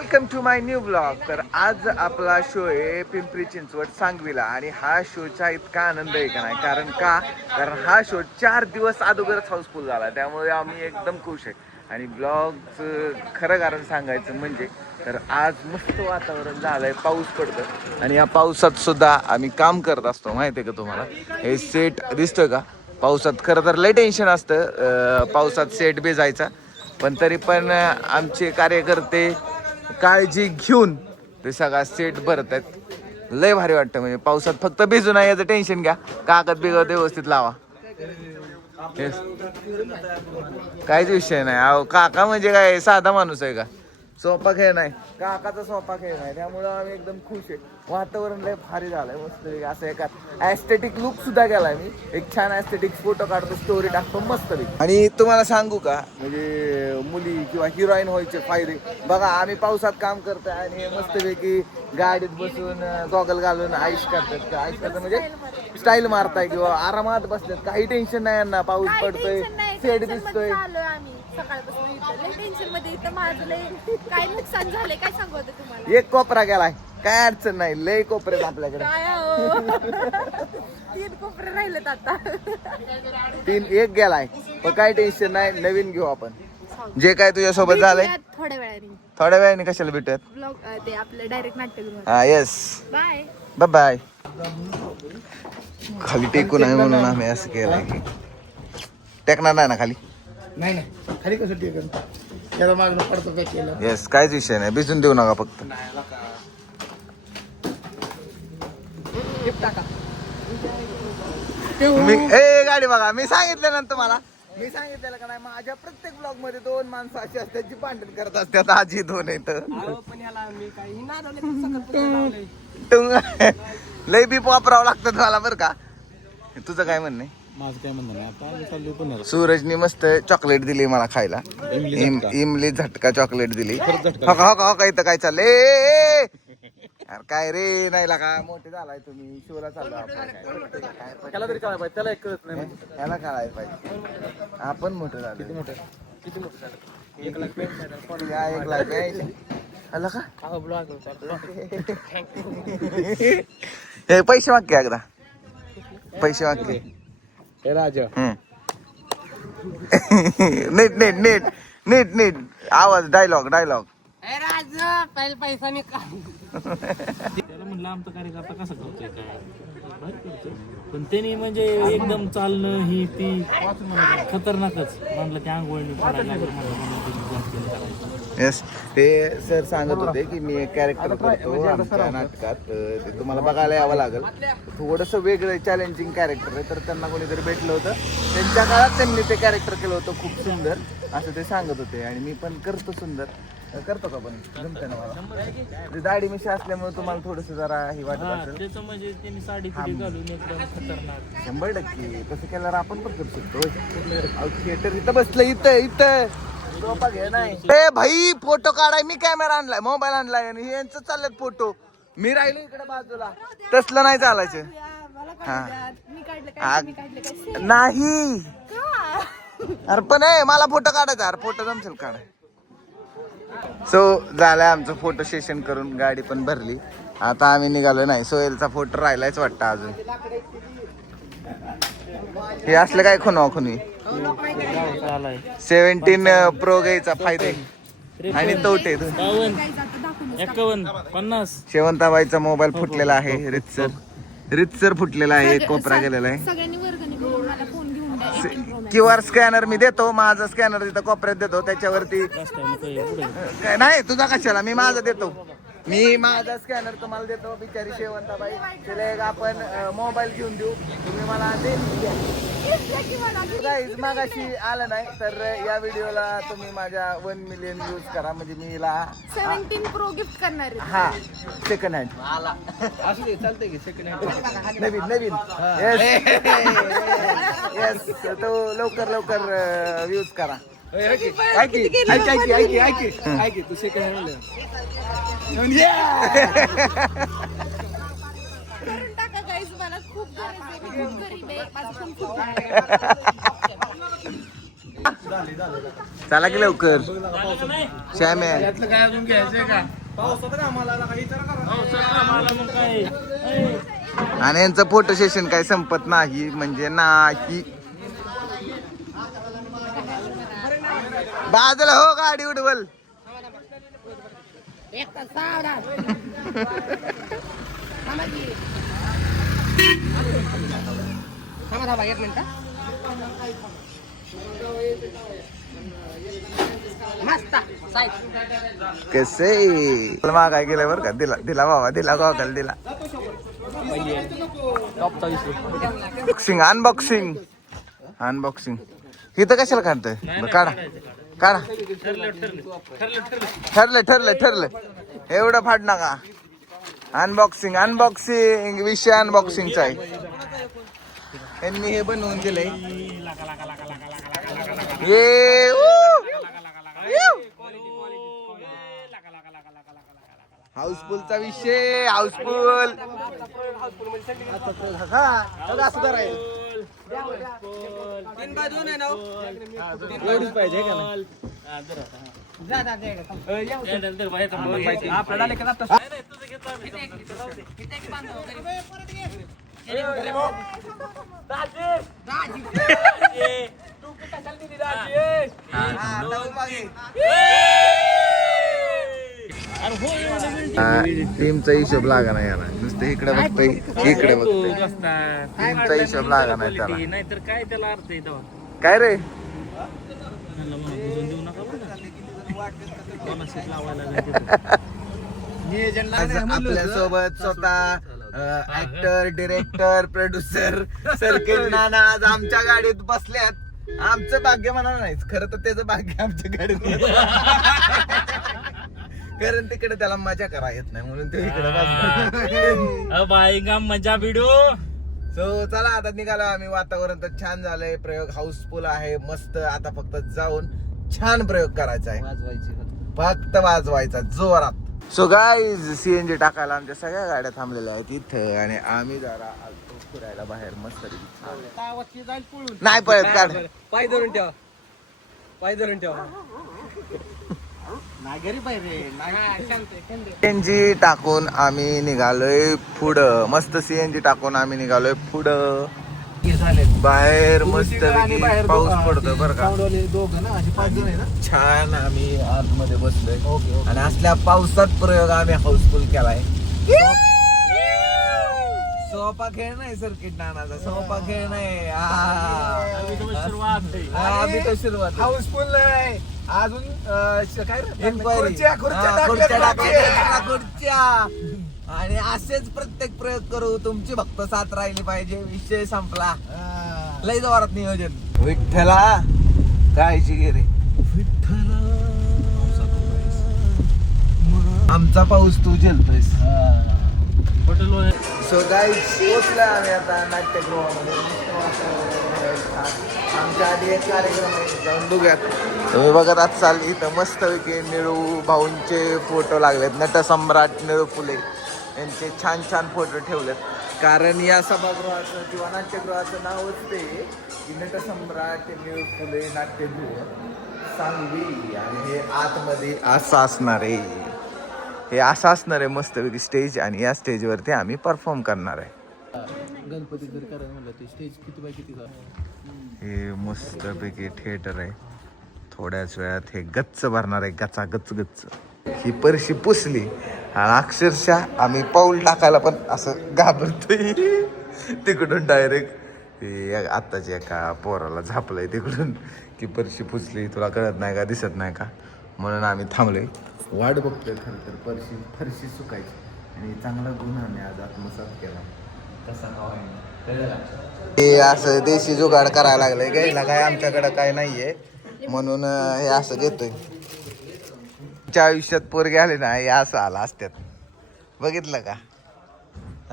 Welcome to my new blog. तर आज आपला शो आहे पिंपरी चिंचवड सांगवीला आणि हा शोचा इतका आनंद आहे का नाही. कारण हा शो 4 दिवस अगोदरच हाऊसफुल झाला, त्यामुळे आम्ही एकदम खुश आहे. आणि ब्लॉगचं खरं कारण सांगायचं म्हणजे तर आज मस्त वातावरण झालंय, पाऊस पडतं आणि या पावसात सुद्धा आम्ही काम करत असतो. माहिती आहे का तुम्हाला? हे सेट दिसतं का पावसात? खरं तर लय टेन्शन असतं पावसात सेट भिजायचा, पण तरी पण आमचे कार्यकर्ते काळजी घेऊन ते सगळा सेट भरत आहेत. लय भारी वाटतं. म्हणजे पावसात फक्त भिजू नये याचं टेन्शन घ्या, कागद बिगद व्यवस्थित लावा. काहीच विषय नाही. अहो काका म्हणजे काय साधा माणूस आहे का? स्वयंपाक हे नाही, काकाचा स्वयंपाक हे नाही, त्यामुळं आम्ही एकदम खुश आहे. वातावरण लय भारी झालंय, मस्त असं एका ऍस्थेटिक लुक सुद्धा केलाय. मी एक छान ऍस्थेटिक फोटो काढतो, स्टोरी टाकतो मस्त. आणि तुम्हाला सांगू का, म्हणजे मुली किंवा हिरोईन व्हायचे फायदे बघा. आम्ही पावसात काम करतोय आणि मस्तपैकी गाडीत बसून गॉगल घालून आईश करतात म्हणजे स्टाईल मारताय किंवा आरामात बसतात. काही टेन्शन नाही यांना. पाऊस पडतोय, सेट दिसतोय. सकाळपासून इथं टेन्शन मध्ये. इथं माझं लय काय नुकसान झालंय काय सांगू आता तुम्हाला. एक कोपरा गेलाय, काय अडचण नाही. लय कोपरे आपल्याकडे. काय हो 3 कोपरे राहिलेत आता. 3 एक गेलाय, पण काय टेन्शन नाही. नवीन घेऊ आपण. जे काय तुझ्या सोबत झालंय थोड्या वेळाने कशाला भेटूयात. ब्लॉग ते आपलं डायरेक्ट नाट्यगृह. हा येस, बाय बाय. खाली टेकून आहे म्हणून आम्ही असं केलंय की टेकणार नाही ना खाली. नाही खाली कसं टेकन, त्याला मागणं पडतो काय केलं. येस, काहीच विषय नाही. भिजून देऊ नका फक्त. मी गाडी बघा, मी सांगितलं ना तुम्हाला. मी सांगितलेलं का नाही, माझ्या प्रत्येक ब्लॉग मध्ये 2 माणसं अशी असतात जी भांडण करत असतात. आजी 2 आहेत. लय बी वापरावं लागतं मला बरं का. तुझं काय म्हणणं आहे? माझं काय म्हणणं नाही. आता आम्ही चाललोय पुण्याला. सूरजनी मस्त चॉकलेट दिली मला खायला. इमली झटका चॉकलेट दिली. हो इथं काय चाललंय? अरे काय रे, नाही लागा मोठे झालाय तुम्ही. शिवला चाललो आपण. त्याला तरी काय पाहिजे, त्याला एक कळत नाही. याला कळायला पाहिजे आपण मोठं झालं. किती मोठं झालं? 1 लाख 1 लाख आला का? हे पैसे माग एकदा, पैसे माग. हे राजा नीट नीट नीट नीट नीट आवाज. डायलॉग पैसा नाही का. त्याला म्हणलं आमचा कार्यकर्ता कसा करतोय काय, पण त्यांनी म्हणजे एकदम चालणं ही ती खतरनाकच म्हणलं. त्या आंघोळणी येस, ते सर सांगत होते की मी एक कॅरेक्टर करतो आमच्या नाटकात. ते तुम्हाला बघायला यावं लागेल. थोडंसं वेगळं चॅलेंजिंग कॅरेक्टर आहे. तर त्यांना कोणीतरी भेटलं होतं, त्यांच्या काळात त्यांनी ते कॅरेक्टर केलं होतं. खूप सुंदर असं ते सांगत होते. आणि मी पण करतो सुंदर. करतो का पण जमतं ना मला. दाढी मिशी असल्यामुळे तुम्हाला थोडंसं जरा ही वाटत असेल. म्हणजे त्यांनी साडी घालून एकदम खतरनाक. 100% तसं केल्यावर आपण पण करू शकतो. थिएटर इथं बसलं, इथं घे नाही. ए भाई, फोटो काढाय मी कॅमेरा आणलाय, मोबाईल आणलाय आणि यांचं चाललेत फोटो. मी राहिलो इकडे बाजूला. तसलं नाही चालायचं. नाही अरे पण मला फोटो काढायचा. अरे फोटो जमसेल काढाय. सो झालंय आमचं फोटो सेशन करून. गाडी पण भरली. आता आम्ही निघालो. नाही, सोहेलचा फोटो राहिलायच वाटतं अजून. हे असलं काय खुनी 17 प्रो घ्यायचा फायदे आणि तोटे. 51 50 शेवंताबाईचा मोबाईल फुटलेला आहे. रितसर फुटलेला आहे. एक कोपरा गेलेला आहे. सगळ्यांनी वर्गणी करून मला फोन घेऊन द्या. QR स्कॅनर मी देतो. माझा स्कॅनर तिथं कोपऱ्यात देतो. त्याच्यावरती नाही, तुझा कशाला, मी माझा देतो. मी माझा स्कॅनर तुम्हाला देतो. बिचारी शेवंताबाई, तिला एक आपण मोबाईल घेऊन देऊ. तुम्ही मला मागाशी आलं नाही तर या व्हिडिओला तुम्ही माझ्या 1 मिलियन व्ह्यूज करा. म्हणजे मी 17 प्रो गिफ्ट करणार आहे. हा, सेकंड हँड असू दे, चालतंय की सेकंड हँड नवीन. येस तो लवकर व्ह्यूज करा. ऐक तू सेकंड हँड करून टाका गाईज, मला खूप गरज आहे. मी खूप गरीब आहे. माझं पण खूप चला की लवकर श्याम्या काय अजून घ्यायचंय का मग काय आणि यांचं फोटो सेशन काही संपत नाही म्हणजे नाही. बाजूला हो गाडी उडवल. कसे मागाय गेलं बरं का. दिला दिला बाबा दिला गॉगल दिला. बॉक्सिंग अनबॉक्सिंग अनबॉक्सिंग इथं कशाला काढतंय. काढा काढा. ठरलं ठरलं ठरलं एवढं फाड नका. अनबॉक्सिंग अनबॉक्सिंग विषय अनबॉक्सिंगचा आहे. यांनी हे बनवून दिलंय. ये हाऊसफुलचा विषय हाऊसफुल. टीमचा हिशोब लागा नाही याला. नुसतं इकडे बघतोय इकडे बघतोय. टीमचा हिशोब लागा नाही त्याला. नाहीतर काय त्याला अर्थ आहे काय रे आपल्या सोबत स्वतः ऍक्टर डिरेक्टर प्रोड्युसर सर्किट नाना आज आमच्या गाडीत बसल्यात. आमचं भाग्य म्हणा नाहीच खरं तर त्याचं भाग्य आमच्या गाडीत कारण तिकडे त्याला मजा करा येत नाही म्हणून ते इकडे मजा व्हिडिओ. सो चला आता निघालो आम्ही. वातावरण तर छान झालंय. प्रयोग हाऊसफुल आहे मस्त. आता फक्त जाऊन छान प्रयोग करायचा आहे. फक्त वाजवायचा जोरात. सो गाईज सीएनजी टाकायला आमच्या सगळ्या गाड्या थांबलेल्या आहेत इथं आणि आम्ही जरा आलतो फिरायला बाहेर मस्त. नाही पळत काढ. पाय धरून ठेवा पाय धरून ठेवा. सीएनजी टाकून आम्ही निघालोय पुढं. मस्त सीएनजी टाकून आम्ही निघालोय पुढं. बाहेर मस्त पाऊस पडतो बरं का. छान आम्ही आतमध्ये बसलोय आणि असल्या पावसात प्रयोग आम्ही हाऊसफुल केलाय. सोपा खेळ नाही सर्किट नानाचा. सोपा खेळ नाही. आम्ही तर सुरुवात हाऊसफुल नाही अजून काय खुर्च्या आणि असेच प्रत्येक प्रयोग करू. तुमची भक्त साथ राहिली पाहिजे. विषय संपला. लय जोरात नियोजन. विठ्ठला काळजी घे रे विठ्ठला. आमचा पाऊस तू झेलतोयस. सो गाईज पोचला आम्ही आता नाट्यगृहामध्ये. आमच्या आधी एक कार्यक्रम आहे जाऊन बघूयात. तुम्ही बघत असाल इथं मस्तपैकी निळू भाऊंचे फोटो लागलेत. नटसम्राट निळू फुले यांचे छान छान फोटो ठेवलेत. कारण या सभागृहाचं किंवा नाट्यगृहाचं नावच ते की नटसम्राट निळू फुले नाट्यगृह सांगली. आणि हे आतमध्ये असं असणार आहे. हे असं असणार आहे मस्तपैकी स्टेज. आणि या स्टेजवरती आम्ही परफॉर्म करणार आहे. गणपती जर करायला म्हणलं ते स्टेज किती बाय किती. हे मस्तपैकी थिएटर आहे. थोड्याच वेळात हे गच्च भरणार आहे. गचा गच्च गच्च. ही परशी पुसली आणि अक्षरशः आम्ही पाऊल टाकायला पण असं घाबरतोय. तिकडून डायरेक्ट आत्ताच्या एका पोराला झापलंय तिकडून की परशी पुसली. तुला कळत नाही का दिसत नाही का म्हणून आम्ही थांबलोय. वाट बघतोय खरं तर फरशी सुकायची. आणि चांगला गुन्हा आज आत्मसात केला. कसा कळलं. हे असं देशी जुगाड करायला लागलंय. घ्यायला काय आमच्याकडं काय नाहीये म्हणून हे असं घेतोय. तुमच्या आयुष्यात पोरगे आले ना हे असं आला असत्यात. बघितलं का.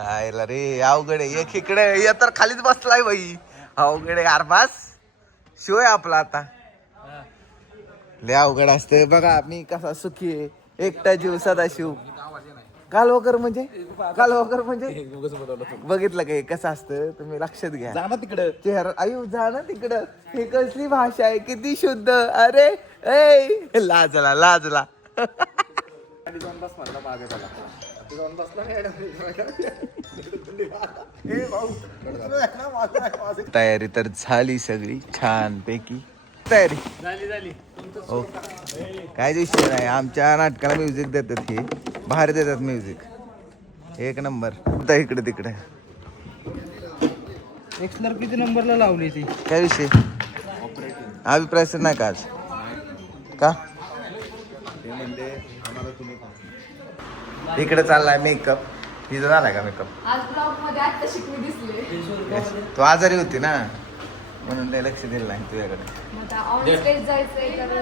आयला रे अवघड आहे. एक इकडे हे तर खालीच बसलाय बाई. अवघड आहे आरबास शिवाय आपला आता लय अवघड असते. बघा मी कसा सुखी आहे. एकटा जीव सदा शिव. कालवकर म्हणजे बघितलं का हे कसं असतं तुम्ही लक्षात घ्या. जा ना तिकडं. चेहरा आयु जा ना तिकडं. हे कसली भाषा आहे किती शुद्ध. अरे ए लाजला लाजला. तयारी तर झाली सगळी छान पैकी. तयारी झाली हो काय विषय नाही. आमच्या नाटकाला म्युझिक देतात हे बाहेर देतात म्युझिक एक नंबर. इकडे तिकडे एक्सलर किती नंबरला लावली ती? काय विषय अभिप्राय नाही का आज का इकडे चाललाय मेकअप. तिथं झालाय का मेकअप? आज ब्लॉग मध्ये आता शिकवी दिसले. तू आजारी होती ना म्हणून ते लक्ष दिलं नाही तुझ्याकडे. मग आता ऑन स्टेज जायचंय तर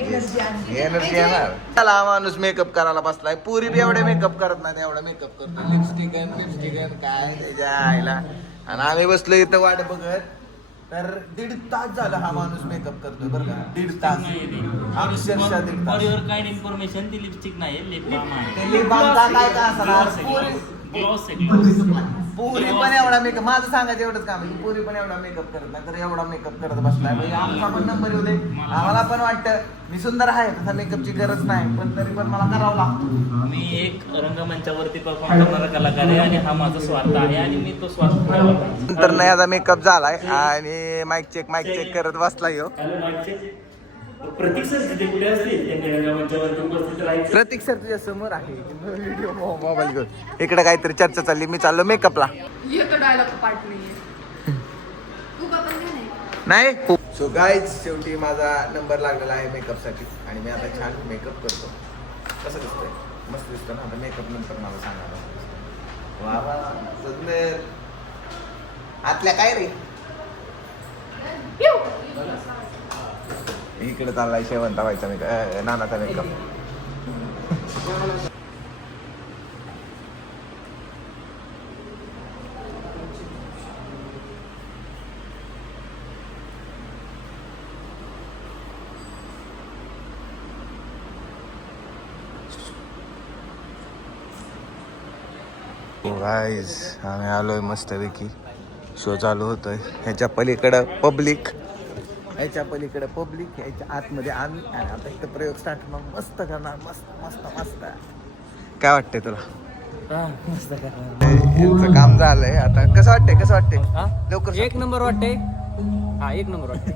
एनर्जी आणली. एनर्जी येणार. चला माणूस मेकअप करायला बसलाय. पुरी बी एवढे मेकअप करत नाही एवढा मेकअप करतो. लिपस्टिक काय त्याच्या आईला. आणि आम्ही बसलो इथं वाट बघत तर 1.5 तास झाला हा माणूस मेकअप करतोय बरं का. 1.5 तास अक्षरशः 1.5 तास. बॉडीवर काय इन्फॉर्मेशन ती लिपस्टिक नाही लिप बाम आहे. ते lip balm चा काय का असणार. ग्लॉस आहे. पुरी पण एवढा मेकअप माझं सांगायचं एवढंच काम आहे. पुरी पण एवढा मेकअप करत नाही तर एवढा मेकअप करत बसलाय. म्हणजे आमचा पण नंबर येऊ दे. आम्हाला पण वाटतं मी सुंदर आहे तसा मेकअपची गरज नाही पण तरी पण मला करावं लागतं. मी एक रंगमंचावरती परफॉर्म करणारा कलाकार आहे आणि हा माझा स्वार्थ आहे आणि मी तो स्वार्थ ठेवला पाहिजे. नंतर नाही आता मेकअप झालाय आणि माईक चेक करत बसलाय हो. प्रतीक सर तिथे कुठे असतील त्या रंगमंचावरती उपस्थित राहायचे. प्रतीक सर तुझ्या समोर आहे व्हिडिओ मोबाईल घेऊन. इकडे काहीतरी चर्चा चालली. मी चाललो मेकअपला. येतो डायलॉग पार्ट नाहीये. तू का पण नाही सो गाईज शेवटी माझा नंबर लागलेला आहे मेकअपसाठी आणि मी आता छान मेकअप करतो. कसं दिसतंय? मस्त दिसतं ना. आता मेकअप नंतर मला सांगा. वा वा सुंदर. आतल्या काय रे इकडे चाललाय शेवंता व्हायचा मेकअप नानाचा मेकअप. गाईज आम्ही आलोय मस्तपैकी. शो चालू होतोय. ह्याच्या पलीकडं पब्लिक ह्याच्या आतमध्ये आम्ही. आणि आता इथं प्रयोग स्टार्ट होणार. मस्त करणार. मस्त मस्त मस्त. काय वाटतंय तुला? यांचं काम झालंय आता. कसं वाटतंय लवकर? एक नंबर वाटते. हा एक नंबर वाटते.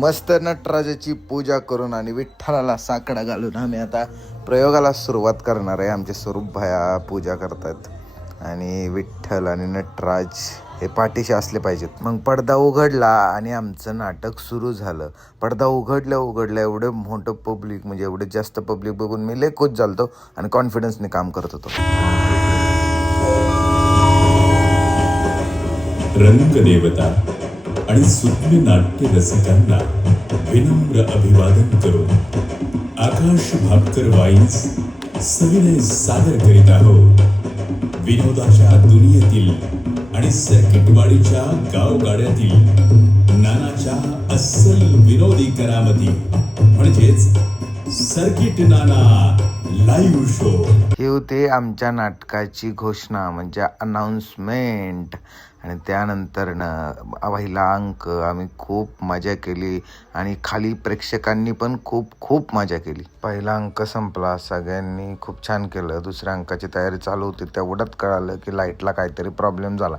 मस्त नटराजाची पूजा करून आणि विठ्ठलाला साकडा घालून आम्ही आता प्रयोगाला सुरुवात करणार आहे. आमचे स्वरूप भाया पूजा करतात आणि विठ्ठल आणि नटराज हे पाठीशी असले पाहिजेत. मग पडदा उघडला आणि आमचं नाटक सुरू झालं. पडदा उघडल्या एवढं मोठं पब्लिक म्हणजे एवढं जास्त पब्लिक बघून मी लय खुश झालतो आणि कॉन्फिडन्सने काम करत होतो. रंगदेवता आणि सूक्ष्म नाट्य रसिकांना विनम्र अभिवादन करून आकाश भापकर वाईज सविनय सादर करीत आहोत विनोदाच्या दुनियेतील आणि सर्किटवाडीच्या गावगाड्यातील नानाच्या अस्सल विनोदी करामती म्हणजेच सर्किट नाना लाईव्ह शो. हे होते आमच्या नाटकाची घोषणा म्हणजे अनाउन्समेंट. आणि त्यानंतर पहिला अंक आम्ही खूप मजा केली आणि खाली प्रेक्षकांनी पण खूप मजा केली. पहिला अंक संपला. सगळ्यांनी खूप छान केलं. दुसऱ्या अंकाची तयारी चालू होती. तेवढंच कळालं की लाईटला काहीतरी प्रॉब्लेम झाला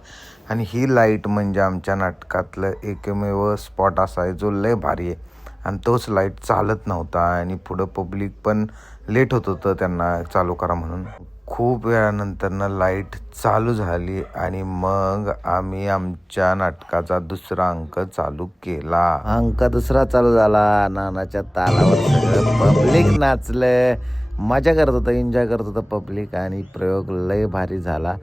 आणि ही लाईट म्हणजे आमच्या नाटकातलं एकमेव स्पॉट असा आहे जो लय भारी आहे आणि तोच लाईट चालत नव्हता आणि पुढं पब्लिक पण लेट होत होतं त्यांना चालू करा म्हणून. खूप वेळानंतर लाईट चालू झाली आणि मग आम्ही आमच्या नाटकाचा दुसरा अंक चालू केला. अंक दुसरा चालू झाला. नानाच्या तालावर सगळं पब्लिक नाचलं. मजा करत होतं. एन्जॉय करत होतं पब्लिक आणि प्रयोग लय भारी झाला.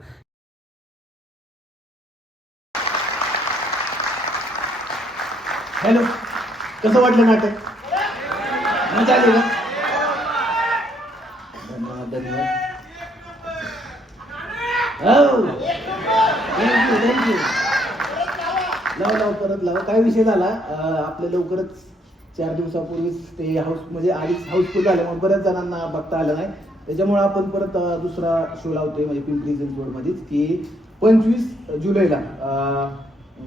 हॅलो कसं वाटलं नाटक? मजा आली का? धन्यवाद. थँक्यू. लाव परत लाव. काय विषय झाला आपल्या लवकरच 4 दिवसापूर्वीच ते हाऊस म्हणजे आधीच हाऊसफुल झालं म्हणून बऱ्याच जणांना बघता आलं नाही त्याच्यामुळे आपण परत दुसरा शो लावतोय म्हणजे पिंपरी चिंचवडमध्येच की 25 जुलैला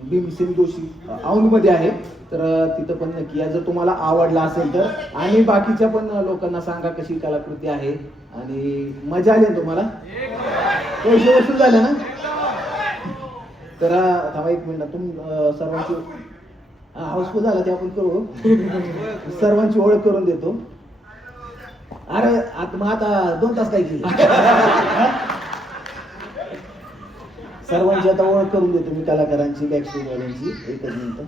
भीमसेन जोशी औंधमध्ये आहे. तर तिथं पण नक्की या. जर तुम्हाला आवडला असेल तर आणि बाकीच्या पण लोकांना सांगा कशी कलाकृती आहे आणि मजा आली ना तुम्हाला. पैसे वसूल झाले ना. तर थांबा एक मिनिट. सर्वांची हाऊसफुल झाला ते आपण करू. सर्वांची ओळख करून देतो. अरे आता 2 तास काय केली. सर्वांची आता ओळख करून देतो मी कलाकारांची बॅकस्टेज वाल्यांची. एकच मिनिट.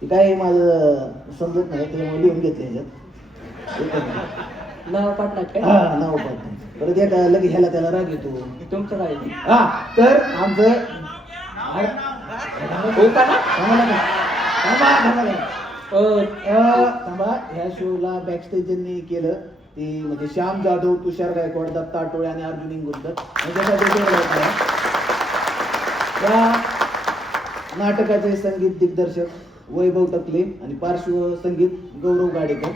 ते काय माझं समजत नाही त्याच्यामुळे लिहून घेतलं ह्याच्यात. एकच मिनिट. नाव पाटणार काय? हा नाव पाटणार. परत एका लगेच ह्याला त्याला राग येतो. तुमचं काय? हा तर आमचं थांबा. ह्या शोला बॅकस्टेज ज्यांनी केलं ते म्हणजे श्याम जाधव, तुषार गायकवाड, दत्ता आठवडे आणि अर्जुन इंगुलकर. या नाटकाचे संगीत दिग्दर्शक वैभव टकले आणि पार्श्व संगीत गौरव गाडेकर.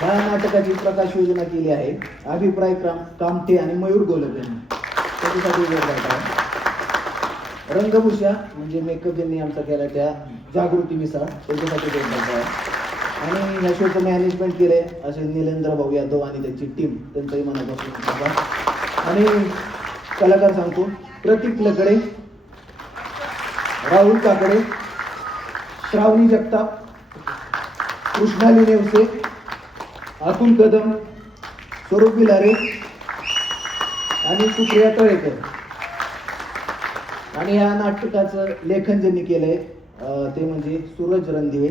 ह्या नाटकाची प्रकाश योजना केली आहे अभिप्राय कामठे आणि मयूर गोलक यांनी. त्याच्यासाठी रंगभूषा म्हणजे मेकअप ज्यांनी आमचा केला त्या जागृती मिसाळ त्याच्यासाठी आहे. आणि ह्या शोचं मॅनेजमेंट केलंय असे निलेंद्र भाऊ यादव आणि त्यांची टीम. त्यांचाही मनापासून. आणि कलाकार सांगतो प्रतीक लकडे, राहुल काकडे, श्रावणी जगताप, कृष्णाली नेवसे, अतुल कदम, स्वरूप बिलारे आणि सुप्रिया तळेकर. आणि या नाटकाचं लेखन ज्यांनी केलंय ते म्हणजे सूरज रणदिवे.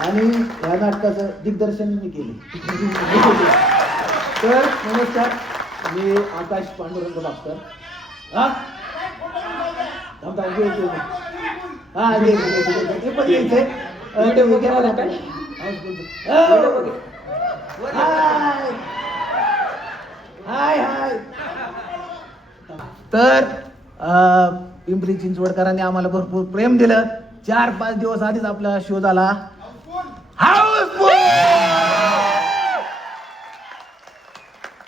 आणि या नाटकाचं दिग्दर्शन मी केले. तर नमस्कार, मी आकाश पांडुरंग बापकर. हा हाय हाय. तर पिंपरी चिंचवडकरांनी आम्हाला भरपूर प्रेम दिलं. 4-5 दिवस आधीच आपला शो झाला हाऊसफुल.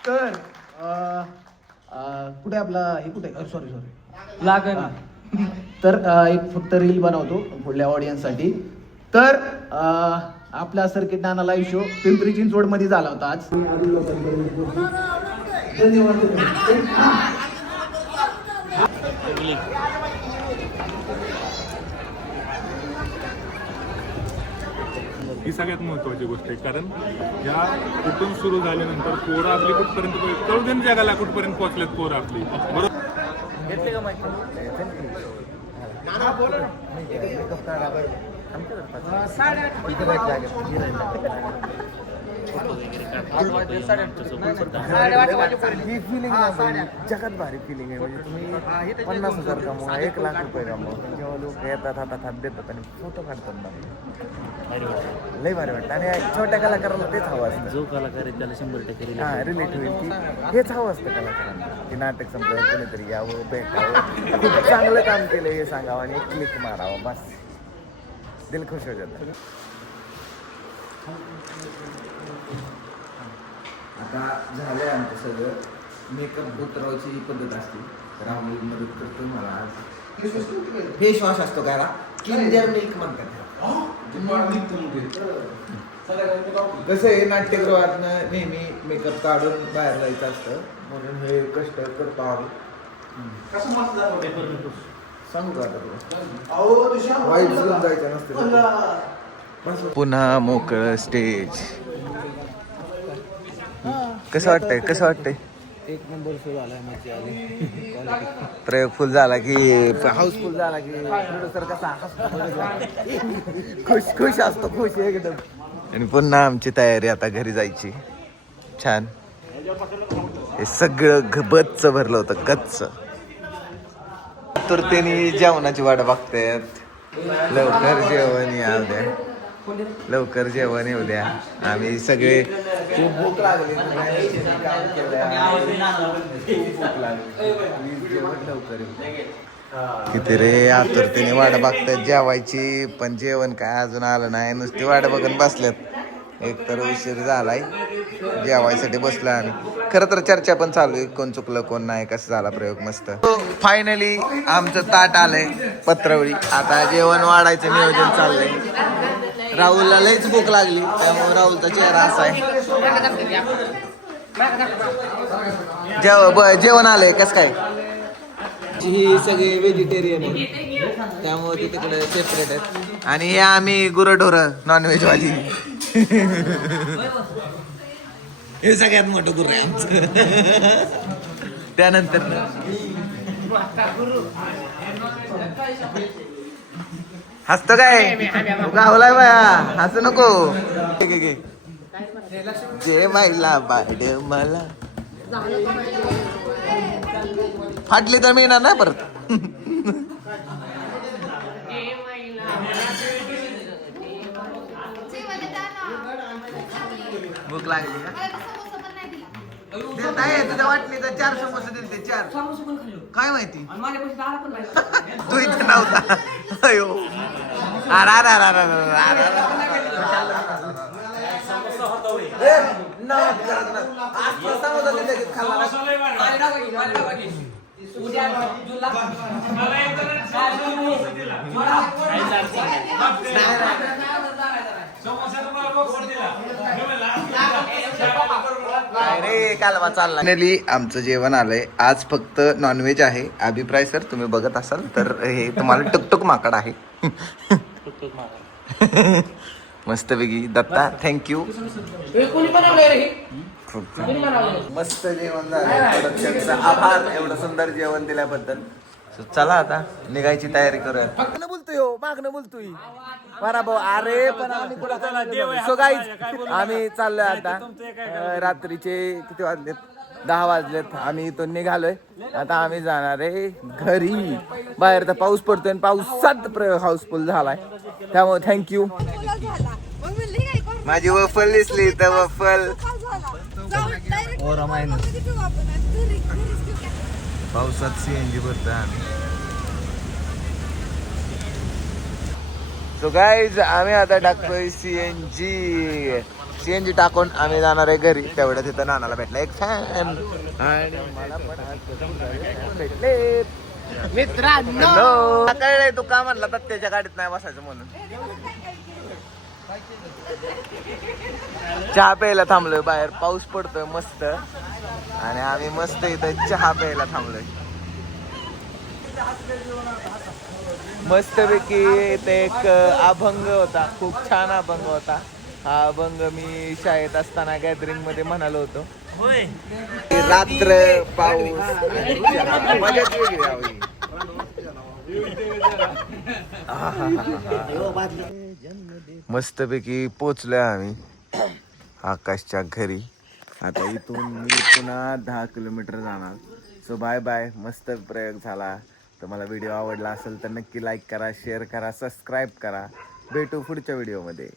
तर कुठे आपला हे कुठे सॉरी लागण. तर एक फक्त रील बनवतो पुढल्या ऑडियन्ससाठी. तर आपला सर्किट नाना लाईव्ह शो पिंपरी चिंचवड मध्ये झाला होता आज. धन्यवाद. ही सगळ्यात महत्त्वाची गोष्ट आहे. कारण या कुठून सुरू झाल्यानंतर पोरं आपली कुठपर्यंत कळू दे ना जगाला कुठपर्यंत पोहोचलेत पोरं आपली. बरोबर. घेतले का माहिती? ही फिलिंग जगात भारी फिलिंग आहे. म्हणजे तुम्ही 50,000 कमवा, 1 लाख रुपये कमवा, जेव्हा लोक येतात हातात देतात आणि फोटो काढतात ना लय भारी वाटतं. आणि छोट्या कलाकाराला तेच हवं असतं. जो कलाकार आहे त्याला 100% हा रिलेट होईल की हेच हवं असतं कलाकारांना की नाटक संपलं कोणीतरी यावं भेटावं खूप चांगलं काम केलं हे सांगावं आणि एक क्लिक मारावं बस दिल खुश हो जातं. आता झालंय आमचं सगळं. मेकअप उतरवायची पद्धत असते तर आम्ही मदत करतो. मला आज फेस वॉश असतो काय किंजर मिल्क म्हणतात. कसं आहे नाट्यगृहातनं नेहमी मेकअप काढून बाहेर जायचं असतं म्हणून हे कष्ट करतो आम्ही. सांगू का तुला वाईट घेऊन जायचं नसतं. पुन्हा मोकळं स्टेज. कसं वाटतंय कसं वाटतंय? एक नंबर शो झालाय. मजा आली. प्रयोगफुल झाला की हाऊसफुल झाला की प्रोड्युसर कसा खुश खुश असतो खुश एकदम. आणि पुन्हा आमची तयारी आता घरी जायची. छान हे सगळं गच्च भरलं होतं गच्च. तर त्यांनी जेवणाची वाट बघतायत. लवकर जेवण या द्या लवकर जेवण येऊ द्या. आम्ही सगळे खूप भूक लागली भूक लागली जेवण लवकर येऊ. किती रे आतुरतेने वाट बघतात जेवायची, पण जेवण काय अजून आलं नाही, नुसती वाट बघून बसल्यात. एक तर उशीर झालाय, जेवायसाठी बसलो आम्ही. खरं तर चर्चा पण चालू आहे, कोण चुकलं कोण नाही, कसं झाला प्रयोग मस्त. फायनली आमचं ताट आलंय पत्रवळी. आता जेवण वाढायचं नियोजन चाललंय. राहुलला लईच भूक लागली, त्यामुळे राहुलचा चेहरा असा आहे. जेवण आलंय कसं काय? ही सगळे व्हेजिटेरियन आहेत, त्यामुळे ते तिकडे सेपरेट आहेत. आणि हे आम्ही गुरढोर नॉनव्हेज वाली. हे सगळ्यात मोठं गुरु आहे आमचं. त्यानंतर हसतो काय गावलाय बाया, हसू नको. जे माईला बाड मला फाटली तर मी ना परत. भूक लागली तुझ्या वाटणीचा 4 समोसे दिले, 4 काय माहिती तू इथे नव्हता. अयो कालवा चालला. आमचं जेवण आलंय आज, फक्त नॉनव्हेज आहे. अभिप्राय सर तुम्ही बघत असाल तर हे तुम्हाला टुकटुक माकड आहे. मस्तपैकी दत्ता, थँक्यू. मस्त जेवण झालं, आभार एवढं सुंदर जेवण दिल्याबद्दल. चला आता निघायची तयारी करूया. मागणं बोलतोय हो, मागणं बोलतोय भाऊ. अरे पण आम्ही सो गाईज आम्ही चाललोय आता. रात्रीचे किती वाजलेत? 10 वाजलेत. आम्ही इथून निघालोय. आता आम्ही जाणार आहे घरी. बाहेर तर पाऊस पडतोय आणि पावसात प्रयोग हाऊसफुल झालाय, त्यामुळे थँक्यू. माझी वफल दिसली तर वफल पावसात CNG भरतोय आम्ही. सो गाईज आम्ही आता टाकतोय CNG टाकून आम्ही जाणार आहे घरी. तेवढ्या तिथं नानाला भेटला एक फॅन आणि मला पण भेटले मित्रांनो. कळलंय तू का म्हणला तर त्याच्या गाडीत नाही बसायचं म्हणून. चहा प्यायला थांबलोय बाहेर, पाऊस पडतोय मस्त आणि आम्ही मस्त इथं चहा प्यायला थांबलोय. मस्तपैकी इथे एक अभंग होता, खूप छान अभंग होता. हा अभंग मी शाळेत असताना गॅदरिंग मध्ये म्हणालो होतो. रात्र पाऊस मजाच वेगळी आवडी. मस्तपैकी पोचलोय आम्ही आकाशच्या घरी. आता इथून मी पुन्हा 10 किलोमीटर जाणार. So bye bye. मस्त प्रयोग झाला. तुम्हाला व्हिडिओ आवडला असेल तर नक्की लाईक करा, शेअर करा, सबस्क्राईब करा. भेटू पुढच्या व्हिडिओमध्ये.